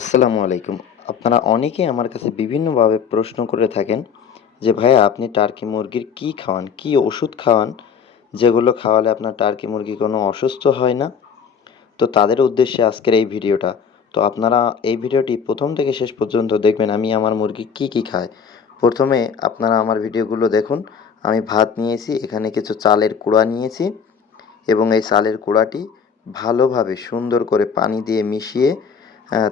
আসসালামু আলাইকুম। আপনারা অনেকেই আমার কাছে বিভিন্নভাবে প্রশ্ন করে থাকেন যে, ভাইয়া, আপনি টার্কি মুরগির কি খাওয়ান? কি ওষুধ খাওয়ান? যেগুলো খাওয়ালে আপনার টার্কি মুরগি কোনো অসুস্থ হয় না? তো তাদের উদ্দেশ্যে আজকের এই ভিডিওটা। তো আপনারা এই ভিডিওটি প্রথম থেকে শেষ পর্যন্ত দেখবেন আমি আমার মুরগি কি কি খাই। প্রথমে আপনারা আমার ভিডিওগুলো দেখুন। আমি ভাত নিয়েছি, এখানে কিছু চালের কুড়া নিয়েছি এবং এই চালের কুড়াটি ভালোভাবে সুন্দর করে পানি দিয়ে মিশিয়ে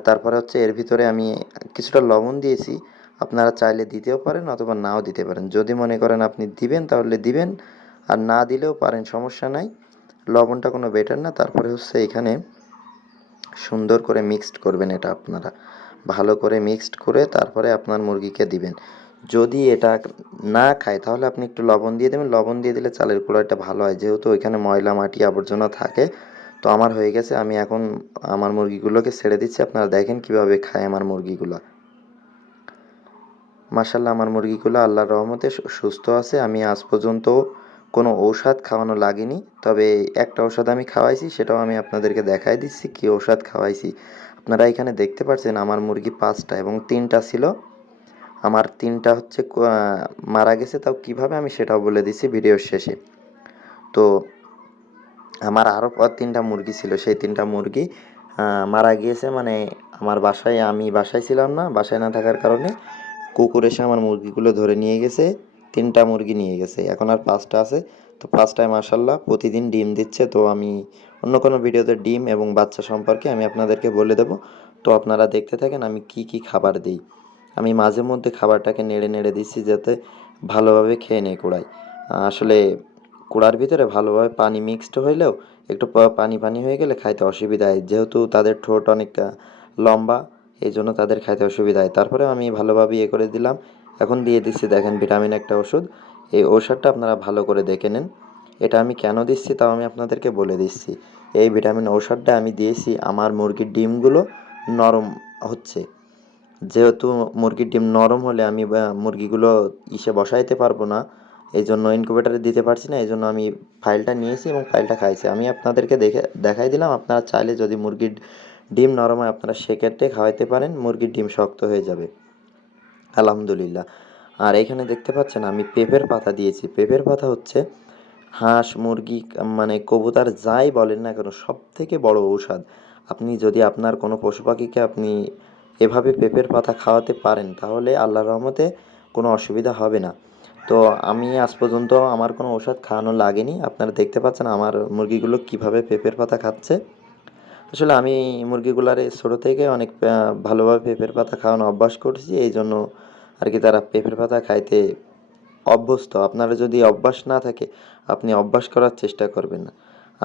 তারপরে হচ্ছে এর ভিতরে আমি কিছুটা লবণ দিয়েছি। আপনারা চাইলে দিতেও পারেন অথবা নাও দিতে পারেন। যদি মনে করেন আপনি দিবেন, তাহলে দিবেন। আর না দিলেও পারেন, সমস্যা নাই। লবণটা কোনো বেটার না। তারপরে হচ্ছে এখানে সুন্দর করে মিক্সড করবেন এটা আপনারা। ভালো করে মিক্সড করে তারপরে আপনার মুরগিকে দিবেন। যদি এটা না খায়, তাহলে আপনি একটু লবণ দিয়ে দেবেন। লবণ দিয়ে দিলে চালের কুড়াটা ভালো হয়। যেহেতু ওইখানে ময়লা, মাটি, আবর্জনা থাকে তো আমার হয়ে গেছে, আমি এখন আমার মুরগিগুলোকে ছেড়ে দিচ্ছি। আপনারা দেখেন কীভাবে খায় আমার মুরগিগুলো। মাসাল্লাহ আমার মুরগিগুলো আল্লাহর রহমতে সুস্থ আছে। আমি আজ পর্যন্ত কোনো ঔষধ খাওয়ানো লাগেনি। তবে একটা ঔষধ আমি খাওয়াইছি, সেটাও আমি আপনাদেরকে দেখাই দিচ্ছি। কি ঔষধ খাওয়াইছি? আপনারা এখানে দেখতে পাচ্ছেন আমার মুরগি পাঁচটা এবং তিনটা ছিল। আমার তিনটা হচ্ছে মারা গেছে, তাও কীভাবে আমি সেটাও বলে দিচ্ছি ভিডিওর শেষে। তো আমার আরও তিনটা মুরগি ছিল, সেই তিনটা মুরগি মারা গিয়েছে মানে আমার বাসায়, আমি বাসায় ছিলাম না, বাসায় না থাকার কারণে কুকুর এসে আমার মুরগিগুলো ধরে নিয়ে গেছে, তিনটা মুরগি নিয়ে গেছে, এখন আর পাঁচটা আছে, তো পাঁচটায় মাসাল্লাহ প্রতিদিন ডিম দিচ্ছে, তো আমি অন্য কোনো ভিডিওতে ডিম এবং বাচ্চা সম্পর্কে আমি আপনাদেরকে বলে দেবো, তো আপনারা দেখতে থাকেন আমি কি কি খাবার দিই। আমি মাঝে মধ্যে খাবারটাকে নেড়ে নেড়ে দিচ্ছি যাতে ভালোভাবে খেয়ে নেয় কুড়াই আসলে কুড়ার ভিতরে ভালোভাবে পানি মিক্সড হইলেও একটু পানি পানি হয়ে গেলে খাইতে অসুবিধা হয়। যেহেতু তাদের ঠোঁট অনেক আহ, লম্বা এই জন্য তাদের খাইতে অসুবিধা হয়। তারপরে আমি ভালোভাবে ইয়ে করে দিলাম। এখন দিয়ে দিচ্ছি দেখেন ভিটামিন একটা ওষুধ। এই ওষুধটা আপনারা ভালো করে দেখে নেন। এটা আমি কেন দিচ্ছি তাও আমি আপনাদেরকে বলে দিচ্ছি। এই ভিটামিন ঔষধটা আমি দিয়েছি আমার মুরগির ডিমগুলো নরম হচ্ছে। যেহেতু মুরগির ডিম নরম হলে আমি মুরগিগুলো ইসে বসাইতে পারব না। এই জন্য ইনকিউবেটারে দিতে পারছি না এই জন্য আমি ফাইলটা নিয়েছি এবং ফাইলটা খাইছি। আমি আপনাদেরকে দেখে, দেখাই দিলাম, আপনারা চাইলে যদি মুরগির ডিম নরম হয়, আপনারা সেক্ষেত্রে খাওয়াইতে পারেন, মুরগির ডিম শক্ত হয়ে যাবে। আলহামদুলিল্লাহ। আর এখানে দেখতে পাচ্ছেন, আমি পেঁপের পাতা দিয়েছি। পেঁপের পাতা হচ্ছে হাঁস, মুরগি মানে কবুতার যাই বলেন না কেন সব থেকে বড় ঔষধ। আপনি যদি আপনার কোনো পশু পাখিকে আপনি এভাবে পেঁপের পাতা খাওয়াতে পারেন, তাহলে আল্লাহর রহমতে কোনো অসুবিধা হবে না। তো আমি আজ পর্যন্ত আমার কোনো ওষুধ খাওয়ানো লাগেনি। আপনারা দেখতে পাচ্ছেন আমার মুরগিগুলো কীভাবে পেঁপের পাতা খাচ্ছে। আসলে আমি মুরগিগুলারে ছোটো থেকে অনেক ভালোভাবে পেঁপের পাতা খাওয়ানো অভ্যাস করছি। এই জন্য আর কি তারা পেঁপের পাতা খাইতে অভ্যস্ত। আপনারা যদি অভ্যাস না থাকে, আপনি অভ্যাস করার চেষ্টা করবেন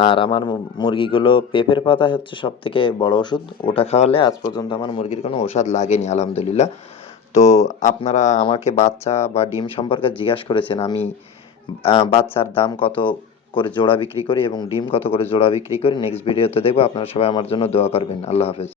আর আমার মুরগিগুলো পেঁপের পাতা হচ্ছে সব থেকে বড় ওষুধ। ওটা খাওয়ালে আজ পর্যন্ত আমার মুরগির কোনো ওষুধ লাগেনি, আলহামদুলিল্লাহ। তো আপনারা আমাকে বাচ্চা বা ডিম সম্পর্কে জিজ্ঞাসা করেছেন, আমি বাচ্চার দাম কত করে জোড়া বিক্রি করি এবং ডিম কত করে জোড়া বিক্রি করি নেক্সট ভিডিওতে দেখব। আপনারা সবাই আমার জন্য দোয়া করবেন। আল্লাহ হাফেজ।